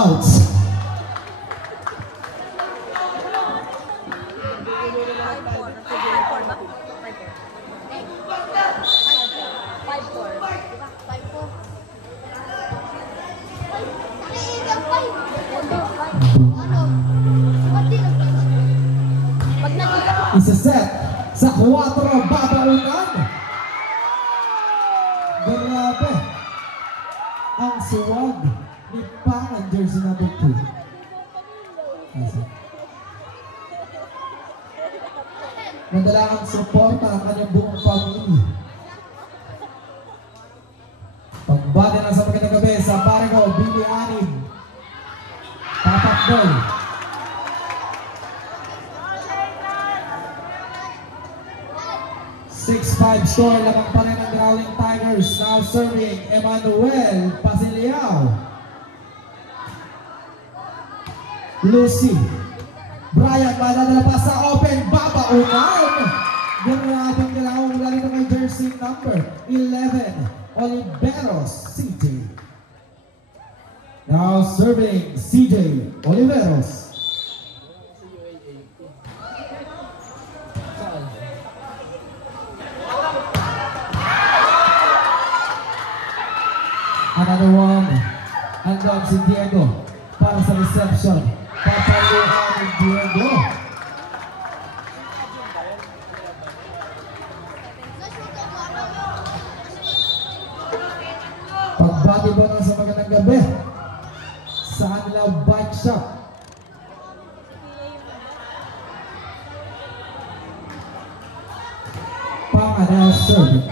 Out. Isa-set sa 4 babaunan. Grabe ang suwag ni Pangan jersey number 2. Nadala ang suporta ang kanyang buong pamilya. Pagbati na sa magandang gabi sa Barrio Billy Anim. Tatakboy. 6-5 score, lamang pa rin ang Growling Tigers. Now serving Emmanuel Pasiliao. Lucy Brian, madadala pa sa open, babaunan. Ganarabang dalawang mula rin may jersey number 11, Oliveros CJ. Now serving CJ Oliveros. Another one, andun si Diego para sa reception. Papaluhan ni Diego. Pagbati po na sa magandang gabi sa kanilang bike shop. Panganel serving.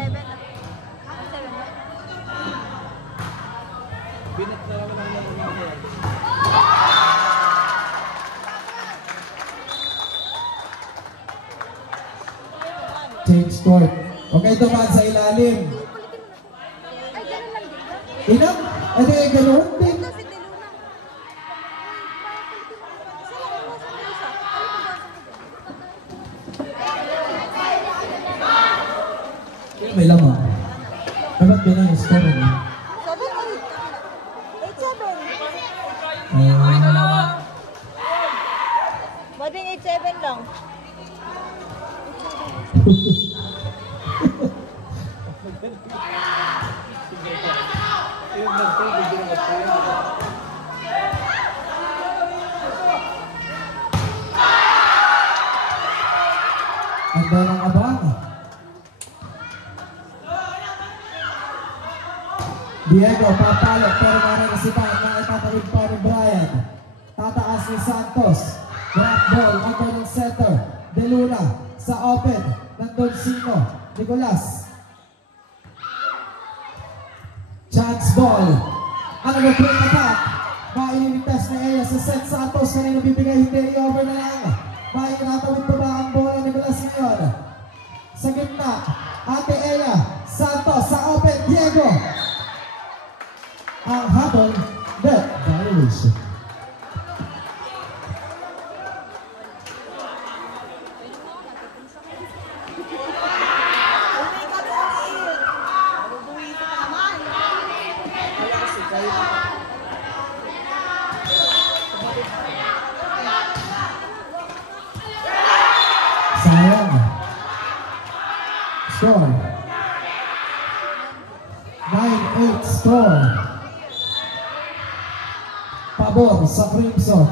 Change court. Okay, dumaan sa ilalim. Inang? Ito yung ganoon din. May lamang. Dapat ba na yung score niya? 8-7. Mading 8-7 lang. Ando ng abang. Diego papalok pero mariresipan na itatawid pa ni Brian. Tataas ni Santos. Drop ball ando ng center. De Luna sa open. Nandun Sino. Nicolas. Chance ball. Ano ba break attack? Mainiligtas na Eya sa set. Santos kanina bibigay, hindi i-over na lang. Mainatawid pa ba ang bola ni Nicolas ngayon? Sa gitna, Ate Eya. Santos sa open. Diego. Ang habol, net violation. Sayang. Score 9-8 score. Pabor sa Crimson.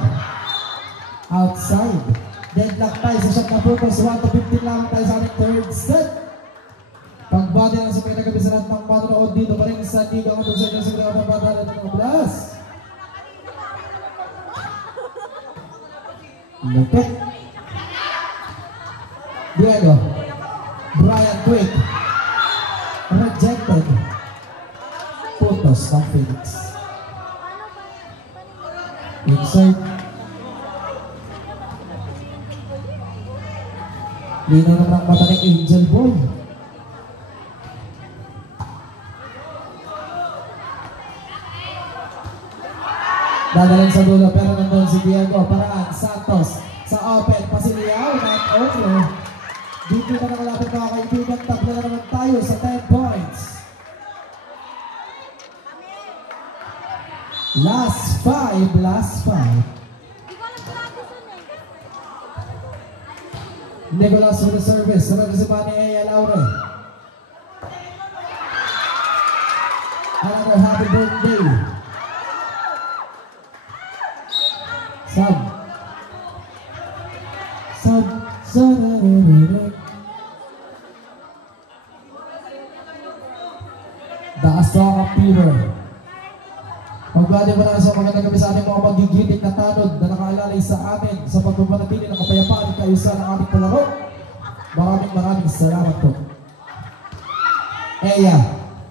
Outside. Deadlock tayo sa siyang naputos. 1-15 lang tayo sa ating third set. Pagbati lang sa pinagabi sa lahat ng manonood dito pa rin sa Liga ang sa inyo sa Graba Badala ng Oblas. Lupit. Diego. Brian Quick. Rejected. Putos ng Phoenix. Inside. Lino naman ang mata ni Angel Boy. Dadalhin sa dulo pero nandun si Diego. Paraan. Santos. Sa open. Pasiliao. Not over. Dito na nakalapit mga kaibigan. Tabla na naman tayo sa 10 points. Last five, last five. Nicolas with the service. Representative ni Eya Laure. Another happy birthday. Sub. The Asaka Peter. Pagbati mo na sa magandang gabi sa ating mga magigiting na tanod na nakaalalay sa atin sa pagpapanatili ng kapayapaan at kaayusan ng ating palaro. Maraming salamat po. Eya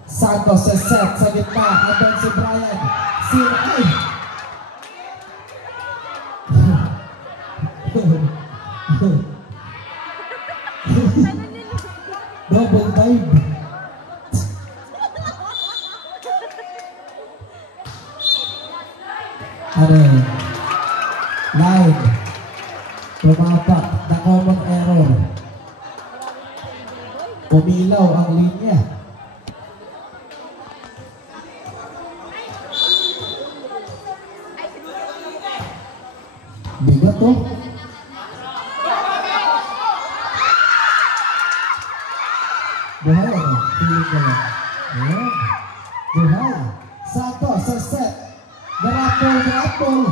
Santos sa set sa gitna. Andun si Brian. Ay! Double dive. Line. Tumapak. The common error. Pumilaw ang linya. Bigat to. Buhay ano? Piling ko lang. Ayan. Buhay. Santos sa set. Garapol.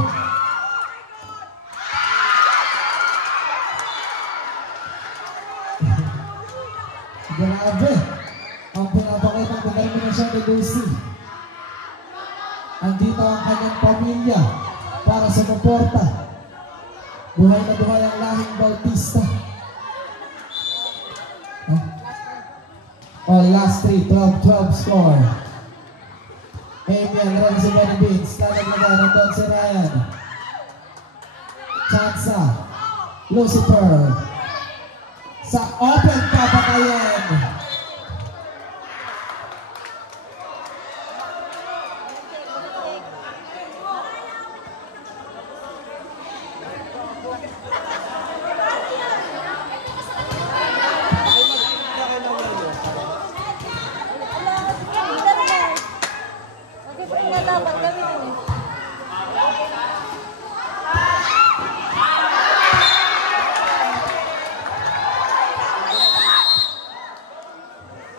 Grabe. Ang pinapakita ng determinasyon ni Lucy. Andito ang kanyang pamilya para sa suporta. Buhay na buhay ang lahing Bautista. Last 3, 12 score. Amian, Renzi Benedicts, lalaglagan ng Don si Ryan. Chansa, Lucifer. Sa open papatayin.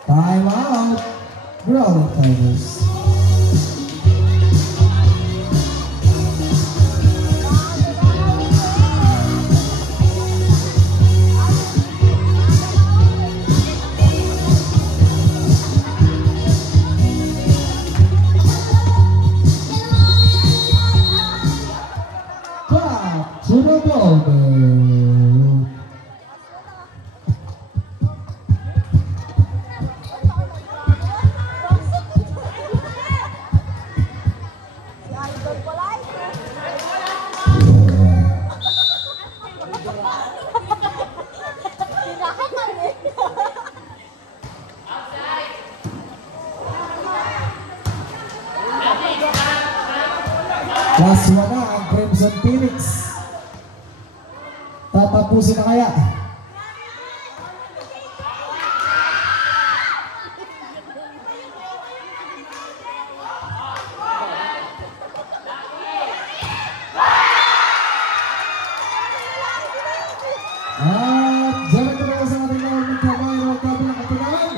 Time out. Growling Tigers. Back to the building. Last one na ang Crimson Phoenix. Tatapusin na kaya? At dyan ito na sa ating mga magkabay na magkabilang katunaan.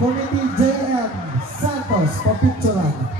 Committee JM Santos, papicturan.